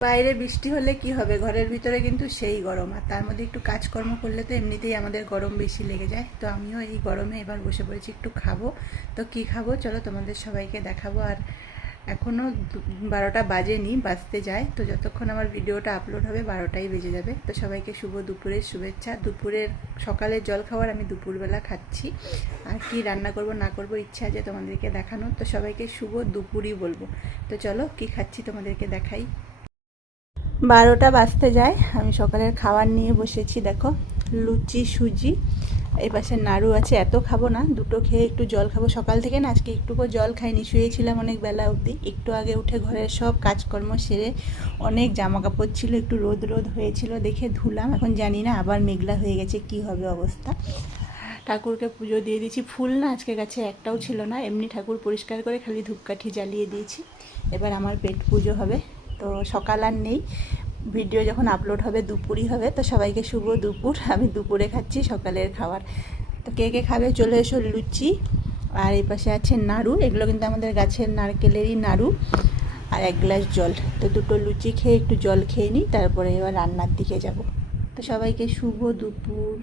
বাইরে বৃষ্টি হলে কি হবে, ঘরের ভিতরে কিন্তু সেই গরম, আর তার মধ্যে একটু কাজকর্ম করলে তো এমনিতেই আমাদের গরম বেশি লেগে যায়। তো আমিও এই গরমে এবার বসে পড়েছি একটু খাবো। তো কি খাবো চলো তোমাদের সবাইকে দেখাবো। আর এখনও 12টা বাজেনি, বাজতে যায়। তো যতক্ষণ আমার ভিডিওটা আপলোড হবে 12টাই বেজে যাবে। তো সবাইকে শুভ দুপুরের শুভেচ্ছা। দুপুরের সকালের জল খাবার আমি দুপুরবেলা খাচ্ছি। আর কি রান্না করব না করব ইচ্ছা আছে তোমাদেরকে দেখানোর। তো সবাইকে শুভ দুপুরই বলবো। তো চলো কি খাচ্ছি তোমাদেরকে দেখাই। 12টা বাজতে যায়, আমি সকালের খাবার নিয়ে বসেছি। দেখো, লুচি সুজি, এই পাশে নাড়ু আছে। এত খাবো না, দুটো খেয়ে একটু জল খাবো। সকাল থেকে না আজকে একটুকু জল খাইনি, শুয়েছিলাম অনেক বেলা অবধি। একটু আগে উঠে ঘরের সব কাজকর্ম সেরে, অনেক জামা কাপড় ছিল, একটু রোদ রোদ হয়েছিল দেখে ধুলাম। এখন জানি না আবার মেঘলা হয়ে গেছে, কি হবে অবস্থা। ঠাকুরকে পুজো দিয়ে দিয়েছি। ফুল না আজকে গাছে একটাও ছিল না, এমনি ঠাকুর পরিষ্কার করে খালি ধূপকাঠি জ্বালিয়ে দিয়েছি। এবার আমার পেট পুজো হবে। তো সকাল আর নেই, ভিডিও যখন আপলোড হবে দুপুরই হবে। তো সবাইকে শুভ দুপুর। আমি দুপুরে খাচ্ছি সকালের খাবার। তো কে কে খাবে চলে এসো। লুচি আর এই পাশে আছে নাড়ু, এগুলো কিন্তু আমাদের গাছের নারকেলেরই নাড়ু। আর 1 গ্লাস জল। তো দুটো লুচি খেয়ে একটু জল খেয়ে নিই, তারপরে এবার রান্নার দিকে যাব। তো সবাইকে শুভ দুপুর।